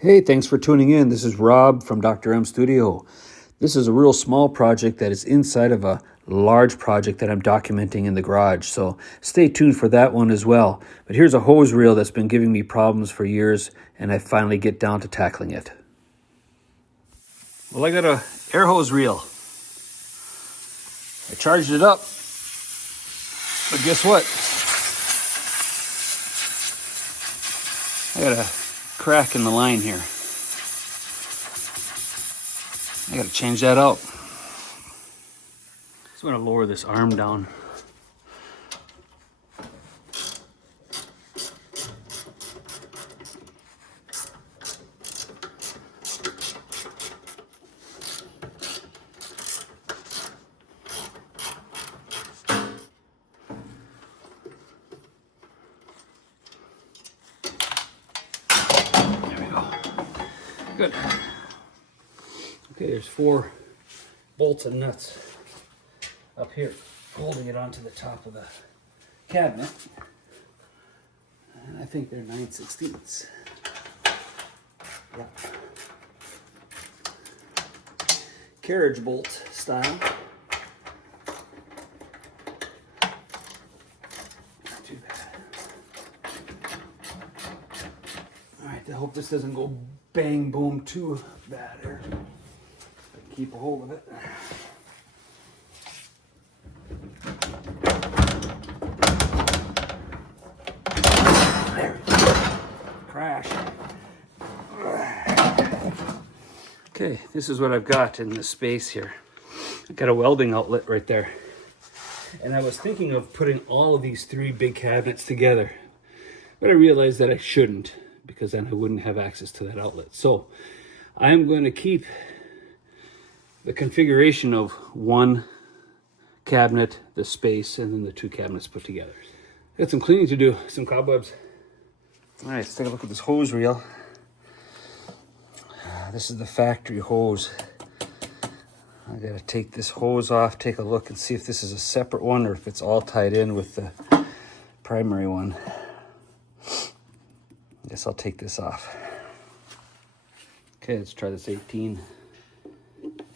Hey, thanks for tuning in. This is Rob from Dr.M Studio. This is a real small project that is inside of a large project that I'm documenting in the garage, so stay tuned for that one as well. But here's a hose reel that's been giving me problems for years, and I finally get down to tackling it. Well, I got a air hose reel. I charged it up, but guess what? I got a crack in the line here. I gotta change that out. So I'm gonna lower this arm down. There we go. Good. Okay, there's 4 bolts and nuts up here, holding it onto the top of the cabinet. And I think they're 9/16. Yeah. Carriage bolt style. Not too bad. All right, I hope this doesn't go bang boom too bad here. Keep a hold of it. There we go. Crash. Okay, this is what I've got in this space here. I've got a welding outlet right there. And I was thinking of putting all of these 3 big cabinets together. But I realized that I shouldn't, because then I wouldn't have access to that outlet. So I'm going to keep the configuration of 1 cabinet, the space, and then the 2 cabinets put together. Got some cleaning to do, some cobwebs. All right, let's take a look at this hose reel. This is the factory hose. I gotta take this hose off, take a look and see if this is a separate one or if it's all tied in with the primary one. I guess I'll take this off. Okay, let's try this 18.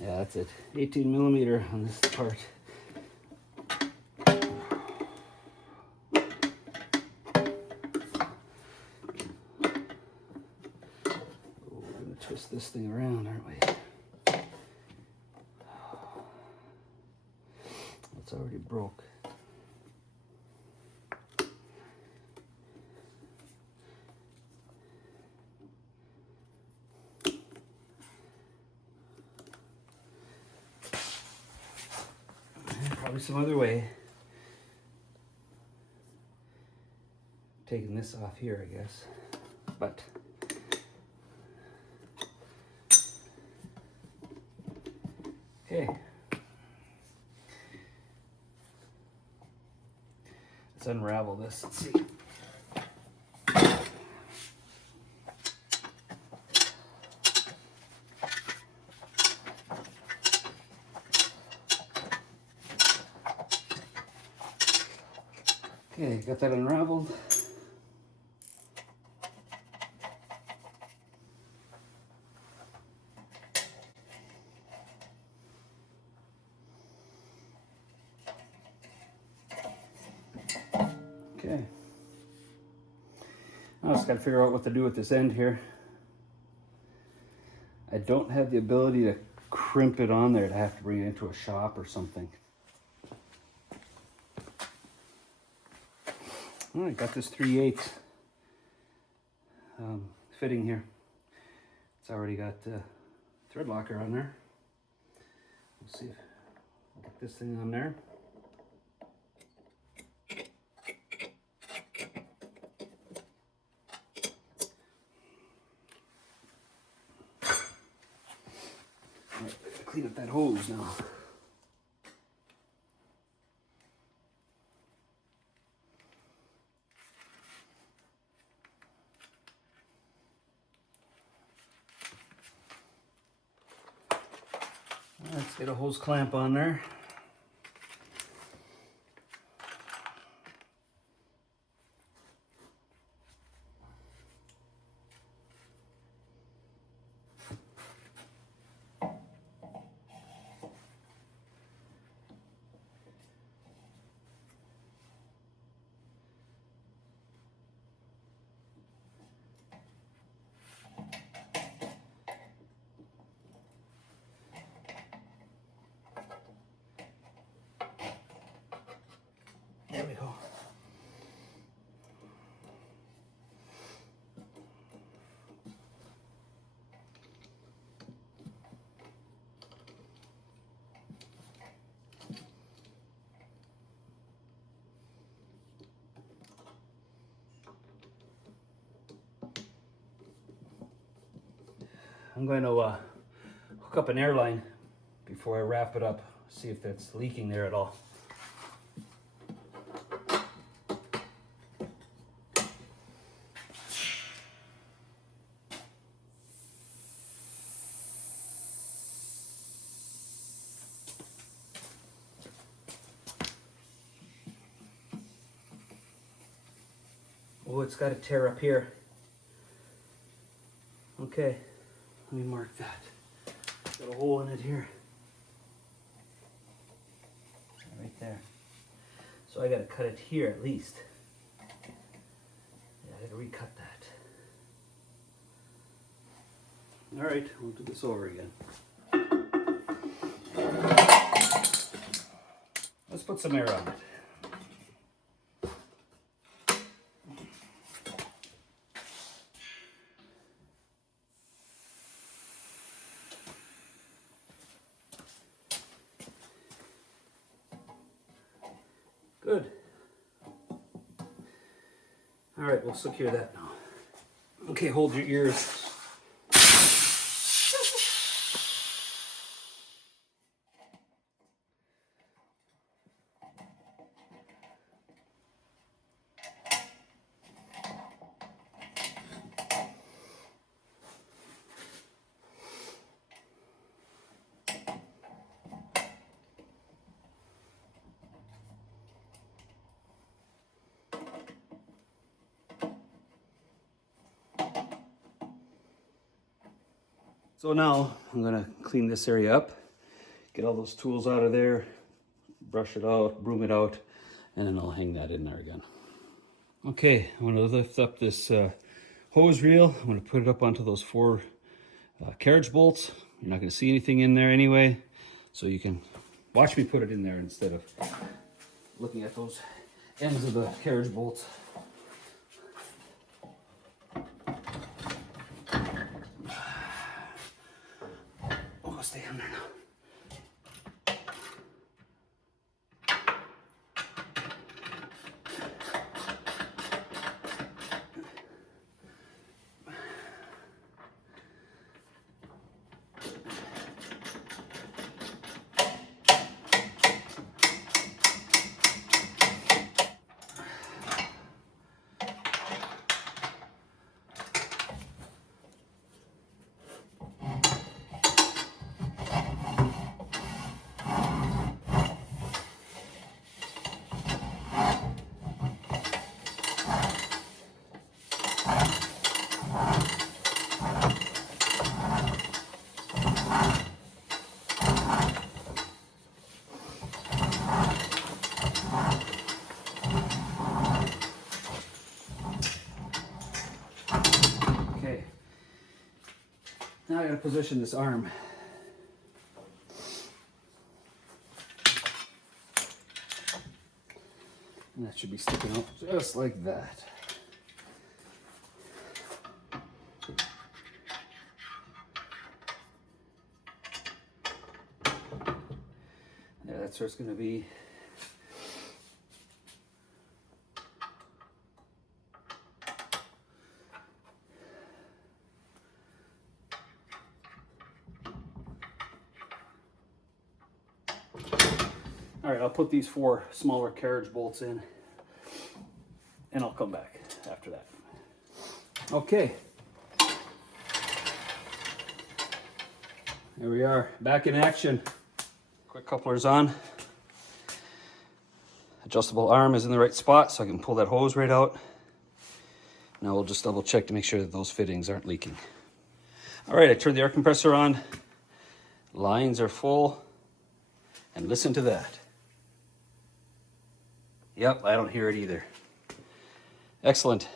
Yeah, that's it. 18 millimeter on this part. We're gonna twist this thing around, aren't we? It's already broke. Probably some other way. Taking this off here, I guess. But okay. Let's unravel this and see. Okay, got that unraveled. Okay. Now I just got to figure out what to do with this end here. I don't have the ability to crimp it on there. I'd have to bring it into a shop or something. All right, got this 3/8 fitting here. It's already got thread locker on there. Let's see if I'll get this thing on there. All right, clean up that hose now. Let's get a hose clamp on there. There we go. I'm going to hook up an air line before I wrap it up, see if that's leaking there at all. Oh, it's got a tear up here. Okay, let me mark that. Got a hole in it here. Right there. So I gotta cut it here at least. Yeah, I gotta recut that. All right, we'll do this over again. Let's put some air on it. Good. All right, we'll secure that now. Okay, hold your ears. So now I'm gonna clean this area up, get all those tools out of there, brush it out, broom it out, and then I'll hang that in there again. Okay, I'm gonna lift up this hose reel. I'm gonna put it up onto those 4 carriage bolts. You're not gonna see anything in there anyway, so you can watch me put it in there instead of looking at those ends of the carriage bolts. Stay on there now. Now I gotta position this arm. And that should be sticking out just like that. Yeah, that's where it's gonna be. All right, I'll put these 4 smaller carriage bolts in and I'll come back after that. Okay. There we are, back in action. Quick couplers on. Adjustable arm is in the right spot so I can pull that hose right out. Now we'll just double check to make sure that those fittings aren't leaking. All right, I turned the air compressor on. Lines are full. And listen to that. Yep, I don't hear it either. Excellent.